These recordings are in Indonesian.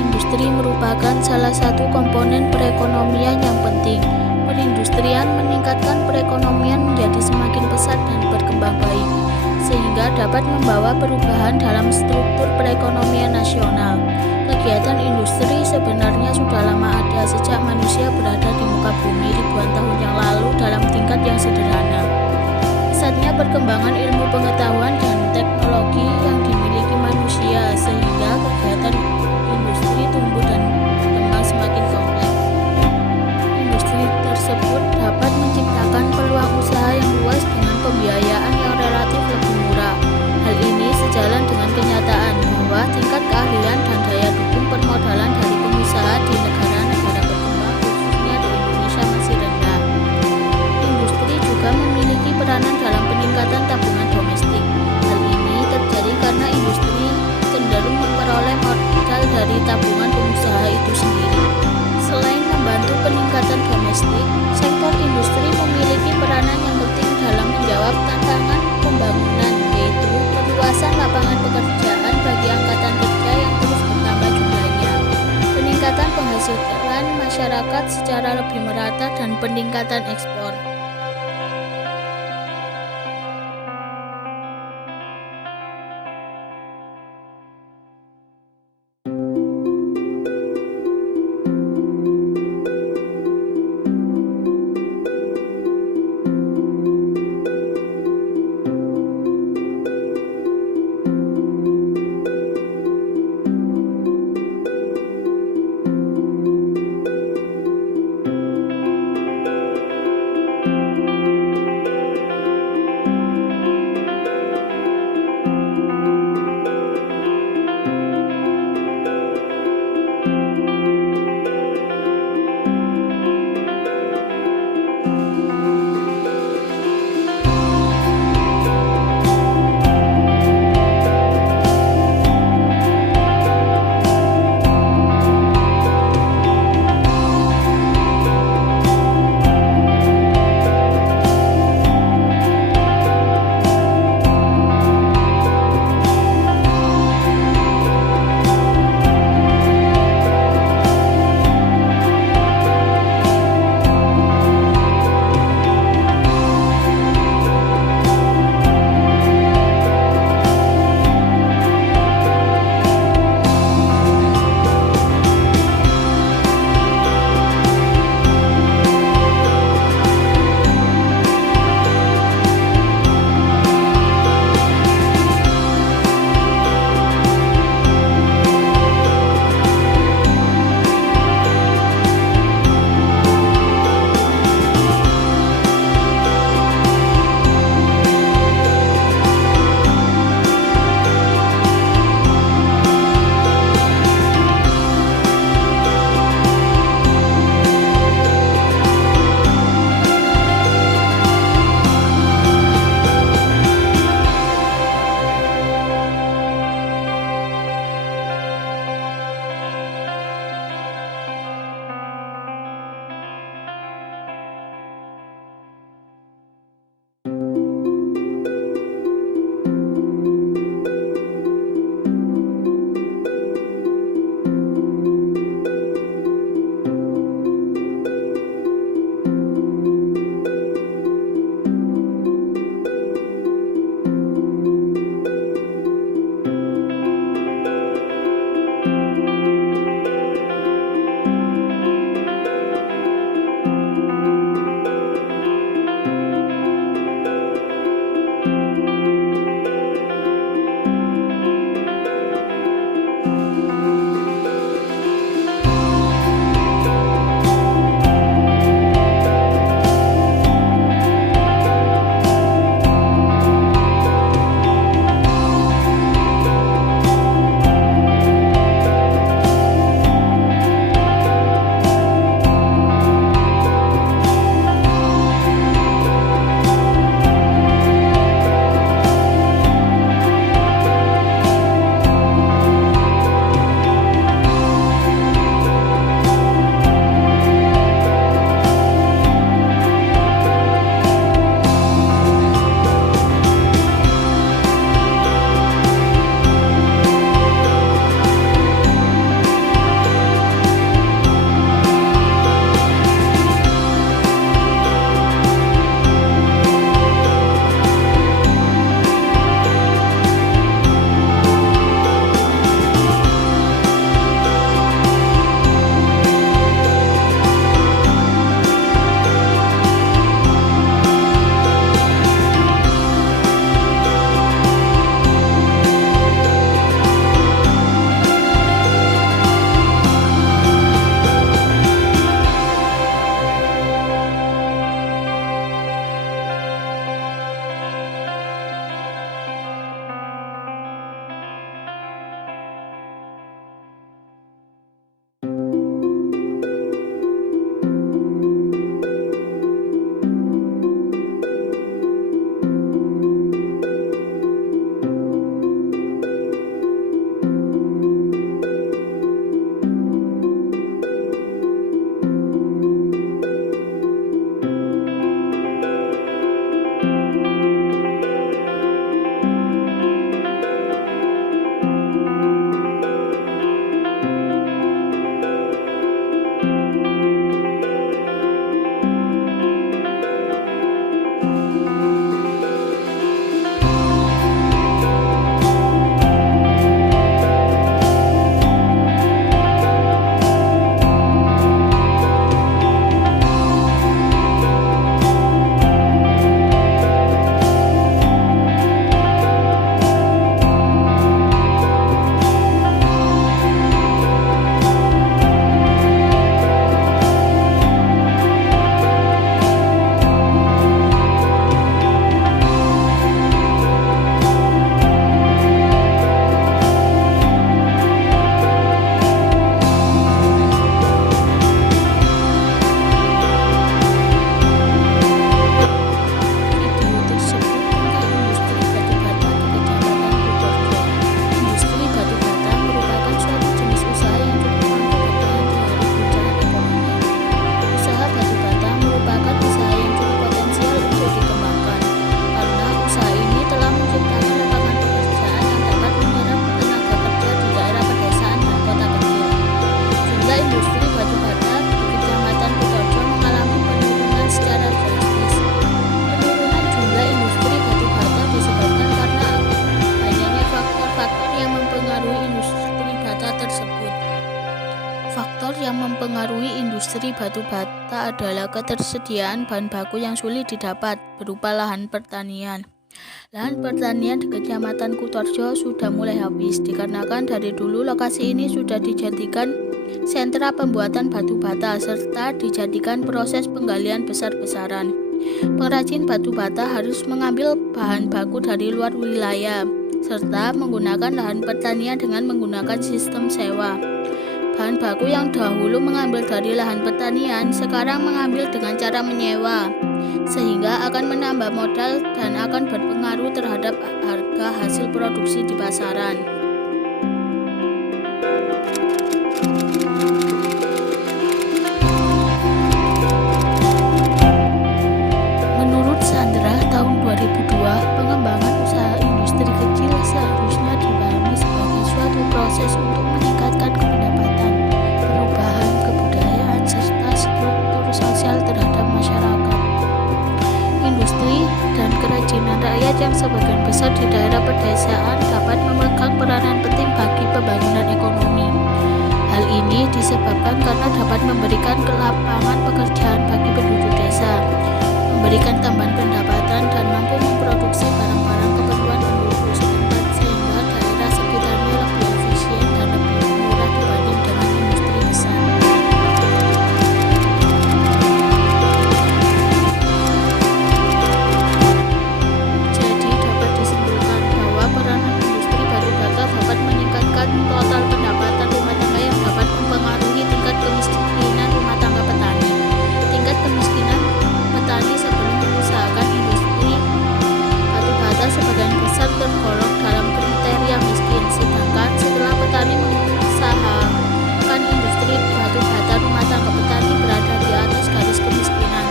Industri merupakan salah satu komponen perekonomian yang penting. Perindustrian meningkatkan perekonomian menjadi semakin pesat dan berkembang baik, sehingga dapat membawa perubahan dalam struktur perekonomian nasional. Kegiatan industri sebenarnya sudah lama ada sejak manusia berada di muka bumi ribuan tahun yang lalu dalam tingkat yang sederhana. Pesatnya perkembangan ilmu pengetahuan dan teknologi yang dimiliki manusia sehingga kegiatan industri tumbuh dan berkembang semakin kompleks. Industri tersebut dapat menciptakan peluang usaha yang luas dengan pembiayaan yang relatif lebih murah. Hal ini sejalan dengan kenyataan bahwa tingkat keahlian dan daya dukung permodalan dari pengusaha di negara-negara berkembang, khususnya di Indonesia, masih rendah. Industri juga memiliki peranan dalam peningkatan tabungan domestik. Hal ini terjadi karena industri cenderung memperoleh modal dari tabungan pengusaha itu sendiri. Selain membantu peningkatan domestik, sektor industri memiliki peranan yang penting dalam menjawab tantangan pembangunan, yaitu perluasan lapangan pekerjaan bagi angkatan kerja yang terus bertambah jumlahnya, peningkatan penghasilan masyarakat secara lebih merata, dan peningkatan ekspor. industri batu bata adalah ketersediaan bahan baku yang sulit didapat berupa lahan pertanian. Lahan pertanian di Kecamatan Kutorjo sudah mulai habis dikarenakan dari dulu lokasi ini sudah dijadikan sentra pembuatan batu bata serta dijadikan proses penggalian besar-besaran. Pengrajin batu bata harus mengambil bahan baku dari luar wilayah serta menggunakan lahan pertanian dengan menggunakan sistem sewa. Bahan baku yang dahulu mengambil dari lahan pertanian sekarang mengambil dengan cara menyewa, sehingga akan menambah modal dan akan berpengaruh terhadap harga hasil produksi di pasaran. Menurut Sandra tahun 2002, pengembangan usaha industri kecil seharusnya dipahami sebagai suatu proses untuk meningkatkan pendapatan, perubahan kebudayaan, serta struktur sosial terhadap masyarakat. Industri dan kerajinan rakyat yang sebagian besar di daerah pedesaan dapat memegang peranan penting bagi pembangunan ekonomi. Hal ini disebabkan karena dapat memberikan lapangan pekerjaan bagi penduduk desa, memberikan tambahan pendapatan dan mampu memproduksi barang-barang keperluan penduduk setempat sehingga daerah sekitarnya lebih efisien dan lebih murah dibanding dengan industri besar. Jadi dapat disimpulkan bahwa peranan industri batu bata dapat meningkatkan total pendapatan rumah tangga yang dapat mempengaruhi tingkat kemiskinan rumah tangga petani. Tingkat kemiskinan petani sebelum mengusahakan industri batu bata sebagian besar tergolong dalam kriteria miskin, sedangkan setelah petani mengusahakan industri batu bata rumah tangga petani berada di atas garis kemiskinan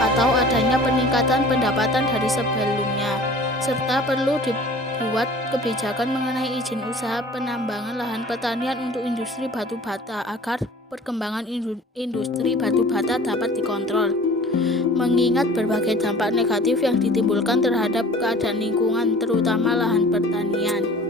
atau adanya peningkatan pendapatan dari sebelumnya, serta perlu dibuat kebijakan mengenai izin usaha penambangan lahan pertanian untuk industri batu bata agar perkembangan industri batu bata dapat dikontrol. Mengingat berbagai dampak negatif yang ditimbulkan terhadap keadaan lingkungan, terutama lahan pertanian.